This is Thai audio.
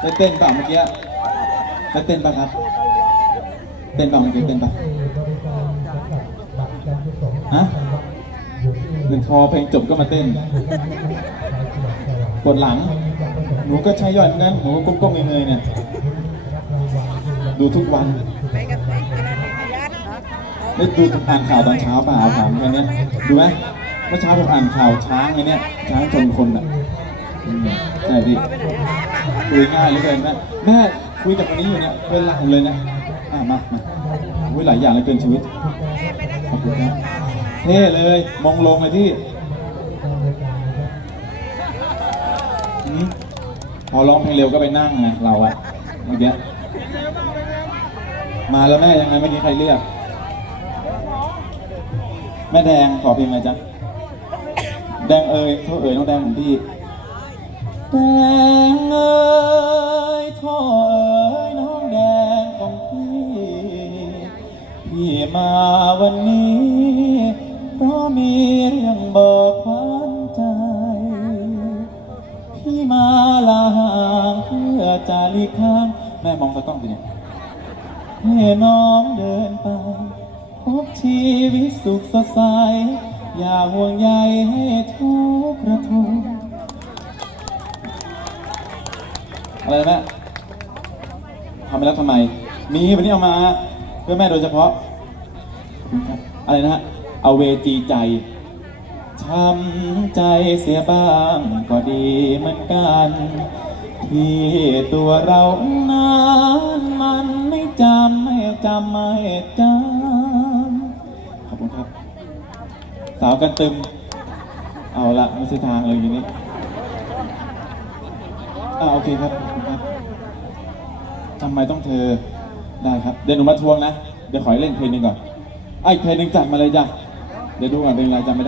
ได้เต้นเปล่าเมื่อกี้ได้เต้นป่ะครับ เต้นเปล่าเมื่อกี้เต้นป่ะฮะหนึ่งพอเพลงจบก็มาเต้นปวดหลัง หนูก็ใช้ย่อยเหมือนกัน หนูก็ก้มๆเงยๆเนี่ย ดูทุกวันได้ดูอ่านข่าวตอนเช้าเปล่าถามแค่นี้ดูไหมเมื่อเช้าผมอ่านข่าวช้างไงเนี่ย ช้างชนคนอะ มใช่พี่คุยง่ายเหลือเกินแม่แม่คุยกับคนนี้อยู่เนี่ยเป็นหลักผมเลยนะอะมามาอุ้ยหลายอย่างเหลยเกินชีวิตขอบคุณครับเท่เลยมองลงเลยที่อืมพอร้องเพลงเร็วก็ไปนั่งไงเราอะเมื่อกี้มาแล้วแม่ยังไงเมื่อกี้ใครเรียกแม่แดงขอเพลงอะไรจ๊ะแดงเอ่ยโทษเอ่ยน้องแดงของพี่ ดงเอ่ยโทษเอ่ยน้องแดงของพี่ พี่มาวันนี้ เพราะมีเรื่องบอกควันใจ พี่มาลาห่างเพื่อจะหลีกทางแม่มองตะกล้องสิเนี่ยให้น้องเดินไปพบชีวิตสุขสดใส อย่าห่วงใยให้ทุก อะไรนะแม่ทำไปแล้วทำไม มีวันนี้เอามาเพื่อแม่โดยเฉพาะ อะไรนะฮะเอาเวจีใจช้ำใจเสียบ้างก็ดีเหมือนกัน ที่ตัวเรานั้นมันไม่จำไม่จำไม่จำขอบคุณครับ สาวกันตึม เอาละไม่ใช่ทางเลยอย่างนี้อ่าโอเคครับ ทำไมต้องเธอได้ครับ เดี๋ยวหนูมาทวงนะ เดี๋ยวขอให้เล่นเพลงหนึ่งก่อนไอ้เพลงหนึ่งจัดมาเลยจ้ะ เดี๋ยวดูก่อนเป็นไรจำไม่ได้